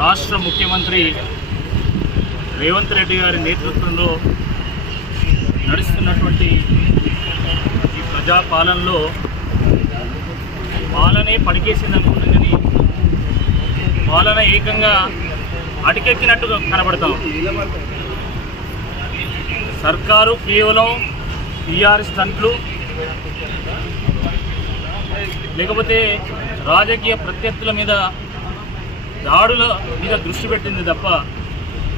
రాష్ట్ర ముఖ్యమంత్రి రేవంత్ రెడ్డి గారి నేతృత్వంలో నడుస్తున్నటువంటి ఈ ప్రజాపాలనలో పాలనే పడికేసిందనుకుంటుంది, కానీ పాలన ఏకంగా అటికెక్కినట్టుగా కనబడతాం. సర్కారు కేవలం పిఆర్ స్టంట్లు లేకపోతే రాజకీయ ప్రత్యర్థుల మీద దాడుల మీద దృష్టి పెట్టింది తప్ప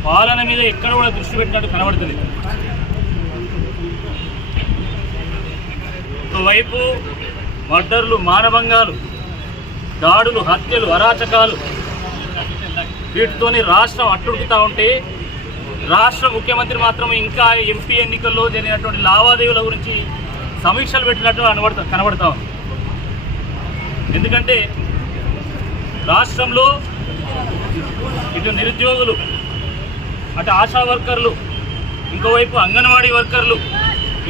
పాలన మీద ఎక్కడ కూడా దృష్టి పెట్టినట్టు కనబడుతుంది. ఒకవైపు మర్డర్లు, మానభంగాలు, దాడులు, హత్యలు, అరాచకాలు, వీటితోని రాష్ట్రం అట్టుడుకుతూ ఉంటే రాష్ట్ర ముఖ్యమంత్రి మాత్రం ఇంకా ఎంపీ ఎన్నికల్లో జరిగినటువంటి లావాదేవీల గురించి సమీక్షలు పెట్టినట్టు కనబడతా ఉంది. ఎందుకంటే రాష్ట్రంలో ఇటు నిరుద్యోగులు, అటు ఆశా వర్కర్లు, ఇంకోవైపు అంగన్వాడీ వర్కర్లు,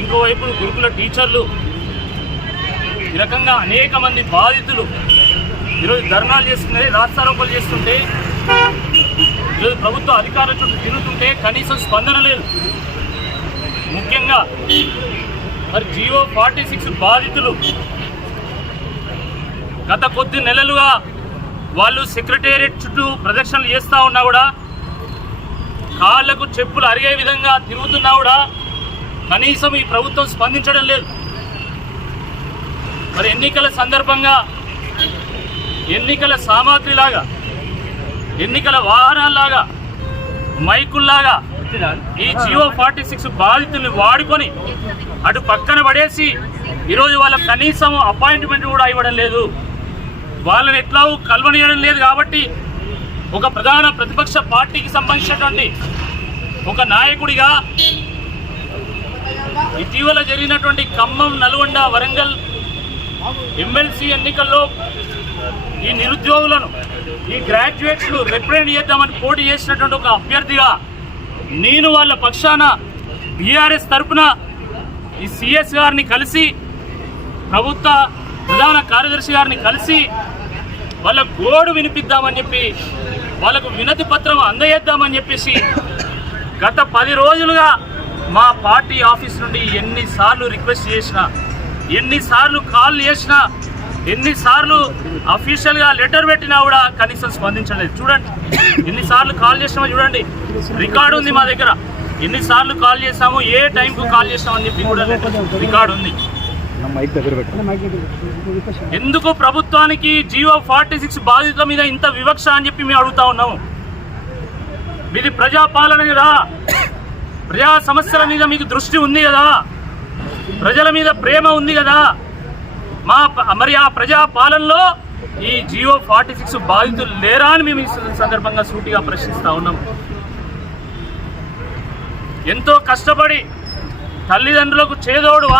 ఇంకోవైపు గురుకుల టీచర్లు, ఈ రకంగా అనేక మంది బాధితులు ఈరోజు ధర్నాలు చేస్తున్నది, రాస్తారోకోలు చేస్తుంటే, ఈరోజు ప్రభుత్వ అధికారుల చుట్టూ తిరుగుతుంటే కనీసం స్పందన లేదు. ముఖ్యంగా మరి జియో 46 బాధితులు గత కొద్ది నెలలుగా వాళ్ళు సెక్రటేరియట్ చుట్టూ ప్రదక్షిణలు చేస్తూ ఉన్నా కూడా, కాళ్లకు చెప్పులు అరిగే విధంగా తిరుగుతున్నా కూడా కనీసం ఈ ప్రభుత్వం స్పందించడం లేదు. మరి ఎన్నికల సందర్భంగా ఎన్నికల సామాగ్రిలాగా, ఎన్నికల వాహనాల్లాగా, మైకుల్లాగా ఈ జియో 46 బాధితుల్ని వాడుకొని అటు పక్కన పడేసి ఈరోజు వాళ్ళకి కనీసం అపాయింట్మెంట్ కూడా ఇవ్వడం లేదు. వాళ్ళని ఎట్లా కలవనియడం లేదు. కాబట్టి ఒక ప్రధాన ప్రతిపక్ష పార్టీకి సంబంధించినటువంటి ఒక నాయకుడిగా ఇటీవల జరిగినటువంటి ఖమ్మం, నల్గొండ, వరంగల్ ఎమ్మెల్సీ ఎన్నికల్లో ఈ నిరుద్యోగులను, ఈ గ్రాడ్యుయేట్స్ను రిప్రజెంట్ చేద్దామని పోటీ చేసినటువంటి ఒక అభ్యర్థిగా నేను వాళ్ళ పక్షాన బీఆర్ఎస్ తరఫున ఈ సిఎస్ గారిని కలిసి, ప్రభుత్వ ప్రధాన కార్యదర్శి గారిని కలిసి వాళ్ళ గోడు వినిపిద్దామని చెప్పి, వాళ్ళకు వినతి పత్రం అందజేద్దామని చెప్పేసి గత 10 రోజులుగా మా పార్టీ ఆఫీస్ నుండి ఎన్నిసార్లు రిక్వెస్ట్ చేసినా, ఎన్నిసార్లు కాల్ చేసినా, ఎన్నిసార్లు అఫీషియల్గా లెటర్ పెట్టినా కూడా కనీసం స్పందించలేదు. చూడండి ఎన్నిసార్లు కాల్ చేసినామో చూడండి, రికార్డు ఉంది మా దగ్గర. ఎన్నిసార్లు కాల్ చేసాము, ఏ టైంకు కాల్ చేసామని చెప్పి కూడా రికార్డు ఉంది. ఎందుకు ప్రభుత్వానికి జియో 46 బాధితుల మీద ఇంత వివక్ష అని చెప్పి మేము అడుగుతా ఉన్నాము. మీది ప్రజాపాలన కదా, ప్రజా సమస్యల మీద మీకు దృష్టి ఉంది కదా, ప్రజల మీద ప్రేమ ఉంది కదా. మరి ఆ ప్రజాపాలనలో ఈ జియో 46 బాధితులు లేరా అని మేము ఈ సందర్భంగా సూటిగా ప్రశ్నిస్తూ ఉన్నాం. ఎంతో కష్టపడి తల్లిదండ్రులకు చేదోడు